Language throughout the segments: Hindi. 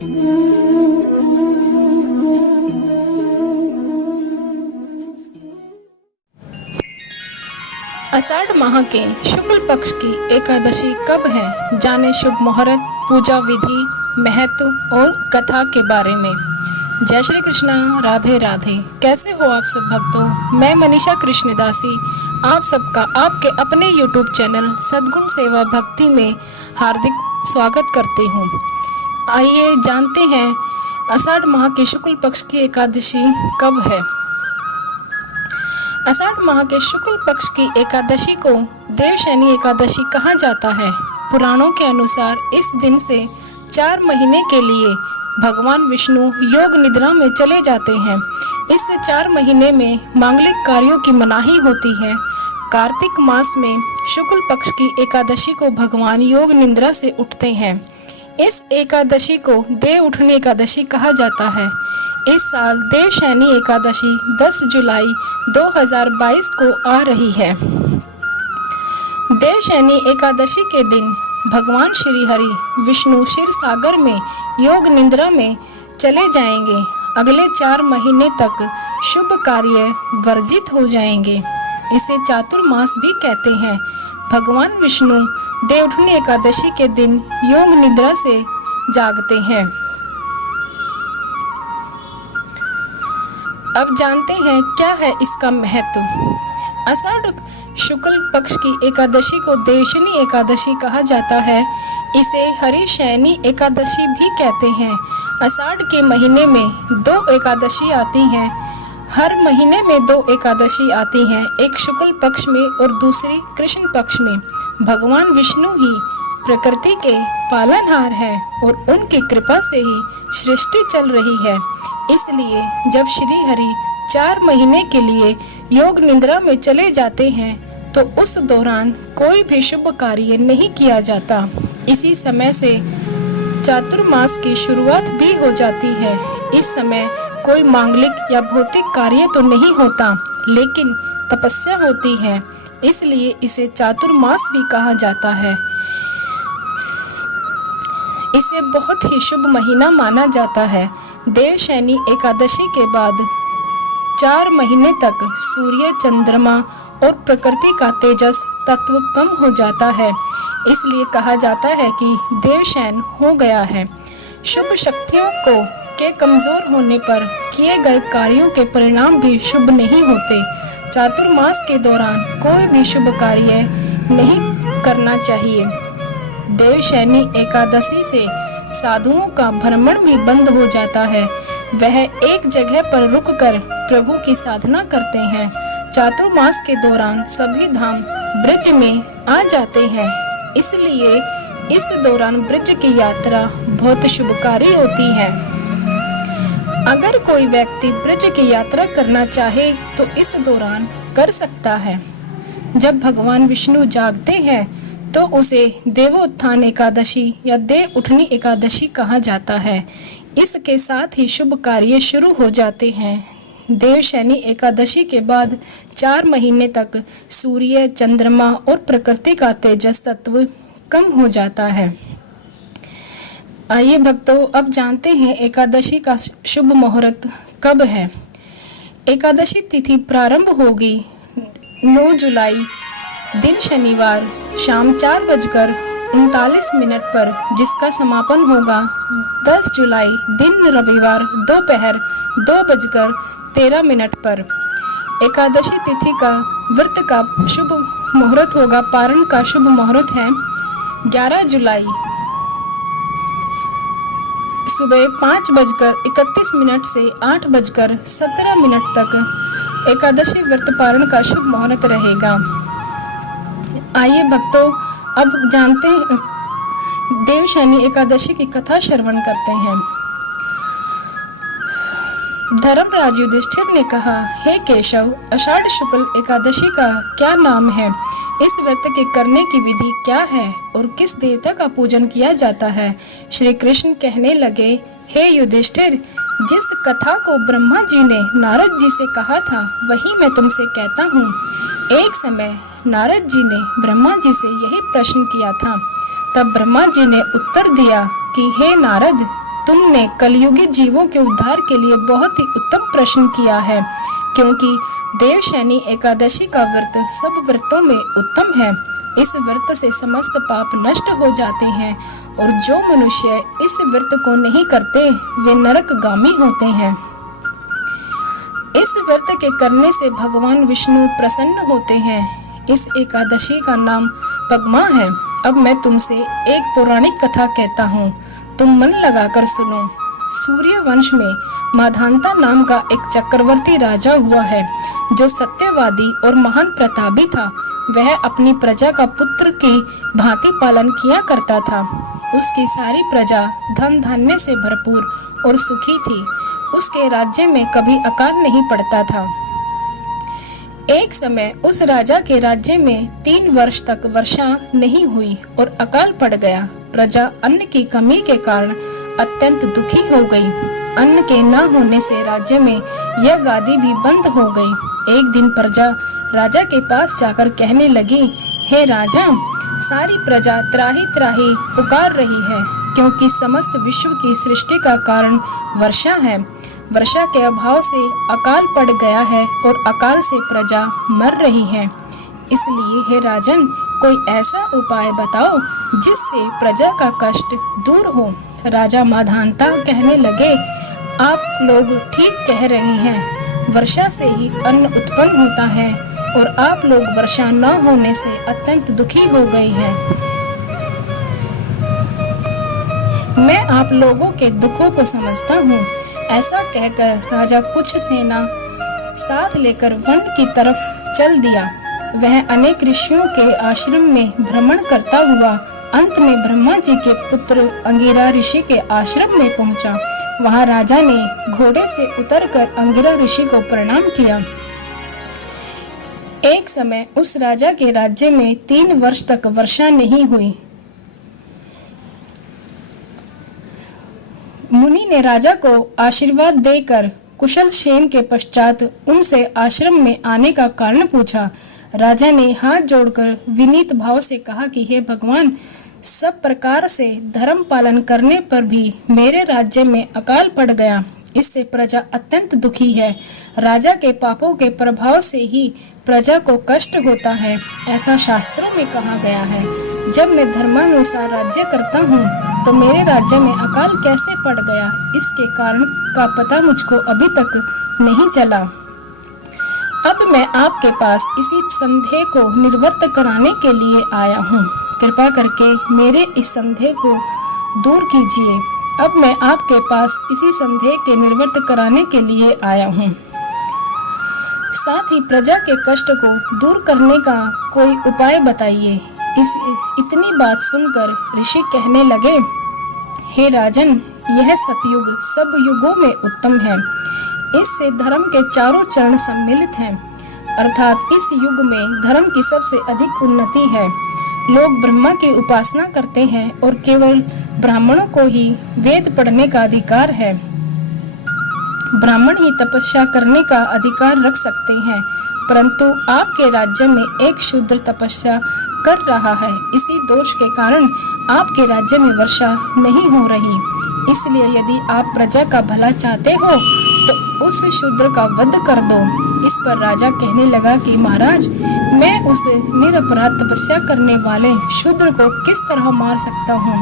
आषाढ़ माह के शुक्ल पक्ष की एकादशी कब है, जाने शुभ मुहूर्त, पूजा विधि, महत्व और कथा के बारे में। जय श्री कृष्णा, राधे राधे। कैसे हो आप सब भक्तों? मैं मनीषा कृष्णदासी आप सबका आपके अपने YouTube चैनल सद्गुण सेवा भक्ति में हार्दिक स्वागत करती हूँ। आइए जानते हैं आषाढ़ माह के शुक्ल पक्ष की एकादशी कब है। आषाढ़ माह के शुक्ल पक्ष की एकादशी को देवशयनी एकादशी कहा जाता है। पुराणों के अनुसार इस दिन से 4 महीने के लिए भगवान विष्णु योग निद्रा में चले जाते हैं। इस 4 महीने में मांगलिक कार्यों की मनाही होती है। कार्तिक मास में शुक्ल पक्ष की एकादशी को भगवान योग निद्रा से उठते हैं। इस एकादशी को देव उठनी एकादशी कहा जाता है। इस साल देवशयनी एकादशी 10 जुलाई 2022 को आ रही है। देवशयनी एकादशी के दिन भगवान श्री हरि विष्णु क्षीर सागर में योग निद्रा में चले जाएंगे। अगले 4 महीने तक शुभ कार्य वर्जित हो जाएंगे। इसे चातुर्मास भी कहते हैं। भगवान विष्णु देवउठनी एकादशी के दिन योग निद्रा से जागते हैं। अब जानते हैं क्या है इसका महत्व। आषाढ़ शुक्ल पक्ष की एकादशी को देवशयनी एकादशी कहा जाता है। इसे हरिशयनी एकादशी भी कहते हैं। आषाढ़ के महीने में 2 एकादशी आती हैं। हर महीने में 2 एकादशी आती हैं, एक शुक्ल पक्ष में और दूसरी कृष्ण पक्ष में। भगवान विष्णु ही प्रकृति के पालनहार है और उनकी कृपा से ही सृष्टि चल रही है। इसलिए जब श्री हरि 4 महीने के लिए योग निद्रा में चले जाते हैं तो उस दौरान कोई भी शुभ कार्य नहीं किया जाता। इसी समय से चातुर्मास की शुरुआत भी हो जाती है। इस समय कोई मांगलिक या भौतिक कार्य तो नहीं होता, लेकिन तपस्या होती है। इसलिए इसे चातुर्मास भी कहा जाता है। इसे बहुत ही शुभ महीना माना जाता है। देवशयनी एकादशी के बाद 4 महीने तक सूर्य, चंद्रमा और प्रकृति का तेजस तत्व कम हो जाता है। इसलिए कहा जाता है कि देवशयन हो गया है। शुभ शक्तियों के कमजोर होने पर किए गए कार्यों के परिणाम भी शुभ नहीं होते। चातुर्मास के दौरान कोई भी शुभ कार्य नहीं करना चाहिए। देवशयनी एकादशी से साधुओं का भ्रमण भी बंद हो जाता है। वह एक जगह पर रुककर प्रभु की साधना करते हैं। चातुर्मास के दौरान सभी धाम ब्रज में आ जाते हैं। इसलिए इस दौरान ब्रज की यात्रा बहुत शुभकारी होती है। अगर कोई व्यक्ति ब्रज की यात्रा करना चाहे तो इस दौरान कर सकता है। जब भगवान विष्णु जागते हैं तो उसे देवोत्थान एकादशी या देव उठनी एकादशी कहा जाता है। इसके साथ ही शुभ कार्य शुरू हो जाते हैं। देवशयनी एकादशी के बाद 4 महीने तक सूर्य, चंद्रमा और प्रकृति का तेजस तत्व कम हो जाता है। आइए भक्तों, अब जानते हैं एकादशी का शुभ मुहूर्त कब है। एकादशी तिथि प्रारंभ होगी 9 जुलाई दिन शनिवार शाम 4:39 पर, जिसका समापन होगा 10 जुलाई दिन रविवार दोपहर 2:13 पर। एकादशी तिथि का व्रत का शुभ मुहूर्त होगा, पारण का शुभ मुहूर्त है 11 जुलाई सुबह 5:31 से 8:17 तक एकादशी व्रत पारण का शुभ मुहूर्त रहेगा। आइए भक्तों, अब जानते हैं देवशयनी एकादशी की कथा श्रवण करते हैं। धर्मराज युधिष्ठिर ने कहा, हे केशव, आषाढ़ शुक्ल एकादशी का क्या नाम है? इस व्रत के करने की विधि क्या है और किस देवता का पूजन किया जाता है? श्री कृष्ण कहने लगे, हे युधिष्ठिर, जिस कथा को ब्रह्मा जी ने नारद जी से कहा था वही मैं तुमसे कहता हूँ। एक समय नारद जी ने ब्रह्मा जी से यही प्रश्न किया था। तब ब्रह्मा जी ने उत्तर दिया कि हे नारद, तुमने कलयुगी जीवों के उद्धार के लिए बहुत ही उत्तम प्रश्न किया है, क्योंकि देवशयनी एकादशी का व्रत सब व्रतों में उत्तम है। इस व्रत से समस्त पाप नष्ट हो जाते हैं और जो मनुष्य इस व्रत को नहीं करते वे नरकगामी होते हैं। इस व्रत के करने से भगवान विष्णु प्रसन्न होते हैं। इस एकादशी का नाम पगमा है। अब मैं तुमसे एक पौराणिक कथा कहता हूँ, तुम मन लगाकर सुनो। सूर्य वंश में माधांता नाम का एक चक्रवर्ती राजा हुआ है, जो सत्यवादी और महान प्रतापी था। वह अपनी प्रजा का पुत्र की भांति पालन किया करता था। उसकी सारी प्रजा धन धान्य से भरपूर और सुखी थी। उसके राज्य में कभी अकाल नहीं पड़ता था। एक समय उस राजा के राज्य में 3 वर्ष तक वर्षा नहीं हुई और अकाल पड़ गया। प्रजा अन्न की कमी के कारण अत्यंत दुखी हो गई। अन्न के न होने से राज्य में यह गादी भी बंद हो गई। एक दिन प्रजा राजा के पास जाकर कहने लगी, हे राजा, सारी प्रजा त्राही त्राही पुकार रही है, क्योंकि समस्त विश्व की सृष्टि का कारण वर्षा है। वर्षा के अभाव से अकाल पड़ गया है और अकाल से प्रजा मर रही है। इसलिए हे राजन, कोई ऐसा उपाय बताओ जिससे प्रजा का कष्ट दूर हो। राजा माधांता कहने लगे, आप लोग ठीक कह रहे हैं। वर्षा से ही अन्न उत्पन्न होता है और आप लोग वर्षा न होने से अत्यंत दुखी हो गए हैं। मैं आप लोगों के दुखों को समझता हूँ। ऐसा कहकर राजा कुछ सेना साथ लेकर वन की तरफ चल दिया। वह अनेक ऋषियों के आश्रम में भ्रमण करता हुआ अंत में ब्रह्मा जी के पुत्र अंगिरा ऋषि के आश्रम में पहुंचा। वहां राजा ने घोड़े से उतरकर अंगिरा ऋषि को प्रणाम किया। एक समय उस राजा के राज्य में 3 वर्ष तक वर्षा नहीं हुई। मुनि ने राजा को आशीर्वाद देकर कुशल क्षेम के पश्चात उनसे आश्रम में आने का कारण पूछा। राजा ने हाथ जोड़कर विनीत भाव से कहा कि हे भगवान, सब प्रकार से धर्म पालन करने पर भी मेरे राज्य में अकाल पड़ गया। इससे प्रजा अत्यंत दुखी है। राजा के पापों के प्रभाव से ही प्रजा को कष्ट होता है, ऐसा शास्त्रों में कहा गया है। जब मैं धर्मानुसार राज्य करता हूँ तो मेरे राज्य में अकाल कैसे पड़ गया, इसके कारण का पता मुझको अभी तक नहीं चला। अब मैं आपके पास इसी संदेह को निवृत्त कराने के लिए आया हूँ। कृपा करके मेरे इस संदेह को दूर कीजिए। अब मैं आपके पास इसी संदेह के निवृत्त कराने के लिए आया हूँ। साथ ही प्रजा के कष्ट को दूर करने का कोई उपाय बताइए। इतनी बात सुनकर ऋषि कहने लगे, हे राजन, यह सतयुग सब युगों में उत्तम है। इससे धर्म के चारों चरण सम्मिलित हैं, अर्थात इस युग में धर्म की सबसे अधिक उन्नति है। लोग ब्रह्मा की उपासना करते हैं और केवल ब्राह्मणों को ही वेद पढ़ने का अधिकार है। ब्राह्मण ही तपस्या करने का अधिकार रख सकते हैं, परंतु आपके राज्य में एक शूद्र तपस्या कर रहा है। इसी दोष के कारण आपके राज्य में वर्षा नहीं हो रही। इसलिए यदि आप प्रजा का भला चाहते हो तो उस शूद्र का वध कर दो। इस पर राजा कहने लगा कि महाराज, मैं उस निरपराध तपस्या करने वाले शूद्र को किस तरह मार सकता हूँ।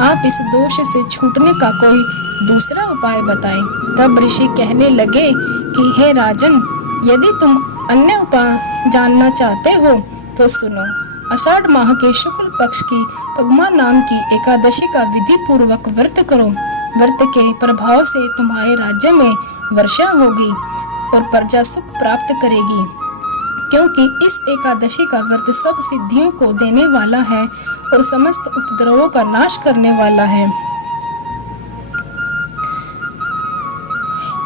आप इस दोष से छूटने का कोई दूसरा उपाय बताएं। तब ऋषि कहने लगे कि हे राजन, यदि तुम अन्य उपाय जानना चाहते हो तो सुनो। आषाढ़ माह के शुक्ल पक्ष की पगमा नाम की एकादशी का विधि पूर्वक व्रत करो। व्रत के प्रभाव से तुम्हारे राज्य में वर्षा होगी और प्रजा सुख प्राप्त करेगी, क्योंकि इस एकादशी का व्रत सब सिद्धियों को देने वाला है और समस्त उपद्रवों का नाश करने वाला है।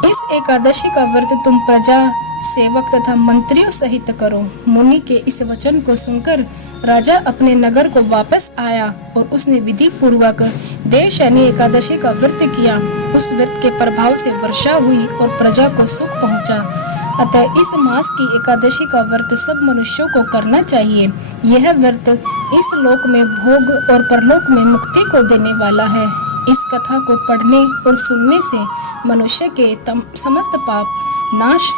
इस एकादशी का व्रत तुम प्रजा, सेवक तथा मंत्रियों सहित करो। मुनि के इस वचन को सुनकर राजा अपने नगर को वापस आया और उसने विधि पूर्वक देवशयनी एकादशी का व्रत किया। उस व्रत के प्रभाव से वर्षा हुई और प्रजा को सुख पहुंचा। अतः इस मास की एकादशी का व्रत सब मनुष्यों को करना चाहिए। यह व्रत इस लोक में भोग और परलोक में मुक्ति को देने वाला है। इस कथा को पढ़ने और सुनने से मनुष्य के समस्त पाप नाश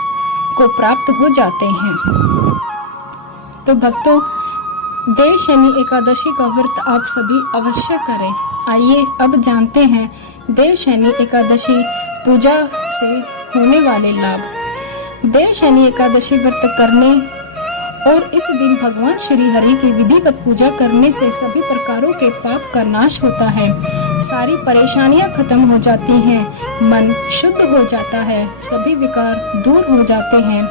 को प्राप्त हो जाते हैं। तो भक्तों, देवशयनी एकादशी का व्रत आप सभी अवश्य करें। आइए अब जानते हैं देवशयनी एकादशी पूजा से होने वाले लाभ। देवशयनी एकादशी व्रत करने और इस दिन भगवान श्री हरि की विधिवत पूजा करने से सभी प्रकारों के पाप का नाश होता है, सारी परेशानियां खत्म हो जाती हैं, मन शुद्ध हो जाता है, सभी विकार दूर हो जाते हैं,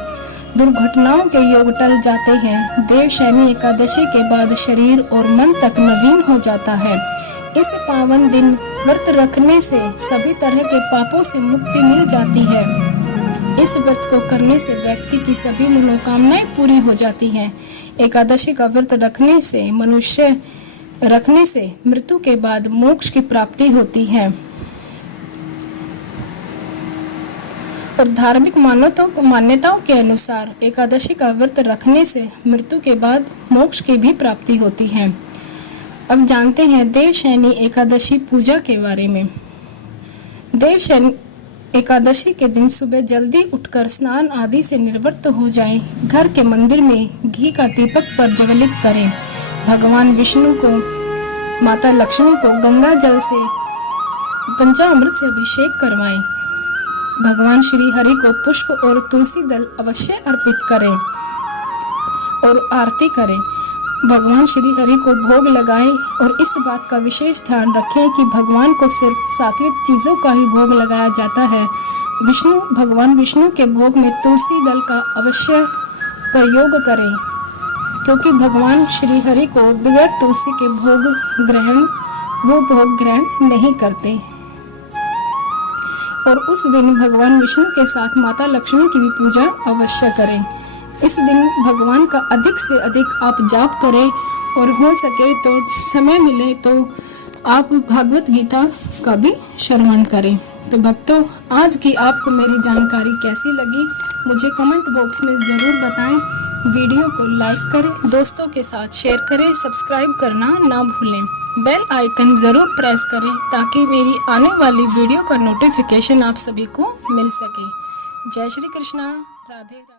दुर्घटनाओं के योग टल जाते हैं। देवशयनी एकादशी के बाद शरीर और मन तक नवीन हो जाता है। इस पावन दिन व्रत रखने से सभी तरह के पापों से मुक्ति मिल जाती है। इस व्रत को करने से व्यक्ति की सभी मनोकामनाएं पूरी हो जाती हैं। एकादशी का व्रत रखने से मृत्यु के बाद मोक्ष की प्राप्ति होती है और धार्मिक मान्यताओं के अनुसार एकादशी का व्रत रखने से मृत्यु के बाद मोक्ष की भी प्राप्ति होती है। अब जानते हैं देवशयनी एकादशी पूजा के बारे में। देवशयनी एकादशी के दिन सुबह जल्दी उठकर स्नान आदि से निवृत्त हो जाएं। घर के मंदिर में घी का दीपक प्रज्वलित करें। भगवान विष्णु को, माता लक्ष्मी को गंगा जल से पंचामृत से अभिषेक करवाएं। भगवान श्री हरि को पुष्प और तुलसी दल अवश्य अर्पित करें और आरती करें। भगवान श्री हरि को भोग लगाएं और इस बात का विशेष ध्यान रखें कि भगवान को सिर्फ सात्विक चीज़ों का ही भोग लगाया जाता है। भगवान विष्णु के भोग में तुलसी दल का अवश्य प्रयोग करें, क्योंकि भगवान श्री हरि को बगैर तुलसी के भोग ग्रहण नहीं करते। और उस दिन भगवान विष्णु के साथ माता लक्ष्मी की भी पूजा अवश्य करें। इस दिन भगवान का अधिक से अधिक आप जाप करें और हो सके तो समय मिले तो आप भागवत गीता का भी श्रवण करें। तो भक्तों, आज की आपको मेरी जानकारी कैसी लगी मुझे कमेंट बॉक्स में ज़रूर बताएं। वीडियो को लाइक करें, दोस्तों के साथ शेयर करें, सब्सक्राइब करना ना भूलें, बेल आइकन ज़रूर प्रेस करें ताकि मेरी आने वाली वीडियो का नोटिफिकेशन आप सभी को मिल सके। जय श्री कृष्णा, राधे राधे।